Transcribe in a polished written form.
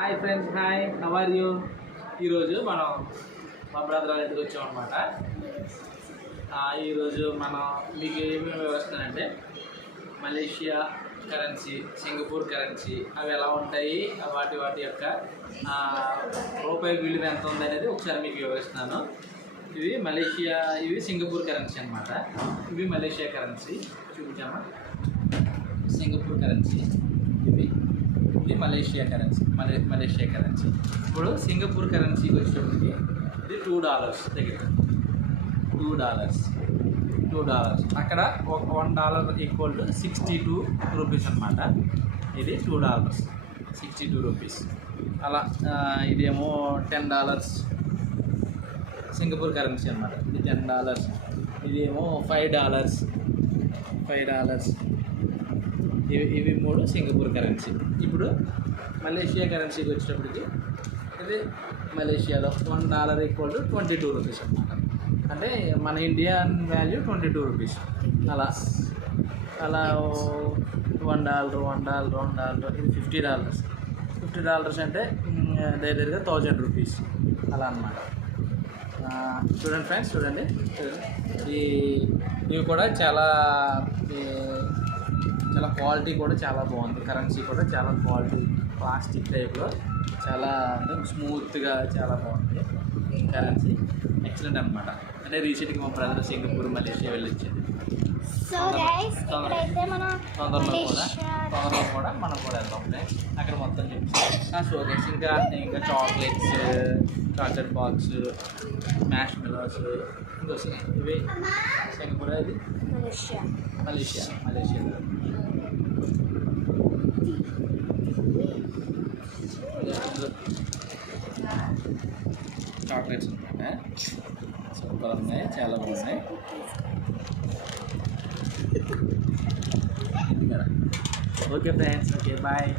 Hi friends, hi, how are you? ఈరోజు మనం మా బ్రదర్ ఇంటికి వచ్చామన్నమాట. ఈరోజు మనం మీకు ఏమేమి వివరిస్తున్నానంటే మలేషియా కరెన్సీ, సింగపూర్ కరెన్సీ అవి ఎలా ఉంటాయి, వాటి యొక్క రూపాయి విలువ ఎంత ఉంది అనేది ఒకసారి మీకు వివరిస్తున్నాను. ఇవి సింగపూర్ కరెన్సీ అన్నమాట. ఇవి మలేషియా కరెన్సీ. చూపించామా? సింగపూర్ కరెన్సీ ఇది మలేషియా కరెన్సీ. ఇప్పుడు సింగపూర్ కరెన్సీకి వచ్చేటప్పటికి ఇది $2 దగ్గర $2. అక్కడ $1 ఈక్వల్ టు 62 రూపీస్ అనమాట. ఇది $2, 62 రూపీస్. అలా ఇదేమో $10 సింగపూర్ కరెన్సీ అనమాట. ఇది $10. ఇదేమో $5. ఇవి 3 సింగపూర్ కరెన్సీ. ఇప్పుడు మలేషియా కరెన్సీకి వచ్చేటప్పటికి ఇది మలేషియాలో $1 ఈక్వల్ టు 22 రూపీస్ అనమాట. అంటే మన ఇండియన్ వాల్యూ 22 రూపీస్. అలా $1 ఇది $50 అంటే దగ్గరగా 1000 రూపీస్ అలా అనమాట. చూడండి ఫ్రెండ్స్, చూడండి ఇవి కూడా చాలా క్వాలిటీ కూడా చాలా బాగుంది. కరెన్సీ కూడా చాలా క్వాలిటీ, ప్లాస్టిక్ టైప్లో చాలా స్మూత్గా చాలా బాగుంది కరెన్సీ. ఎక్సలెంట్ అనమాట. అంటే రీసెంట్గా మా బ్రదర్ సింగపూర్, మలేషియా వెళ్ళొచ్చేది. తొందరలో కూడా మనం కూడా వెళ్తాం ఫ్రెండ్స్. అక్కడ మొత్తం చూపిస్తాం. షోకేస్ ఇంకా చాక్లెట్ బాక్స్, మ్యాష్ మెలోస్ ఇవి సింగపూర్, అది మలేషియా. చాక్లెట్స్ అనమాట. సూపర్ ఉన్నాయి, చాలా బాగున్నాయి. Okay friends, okay bye.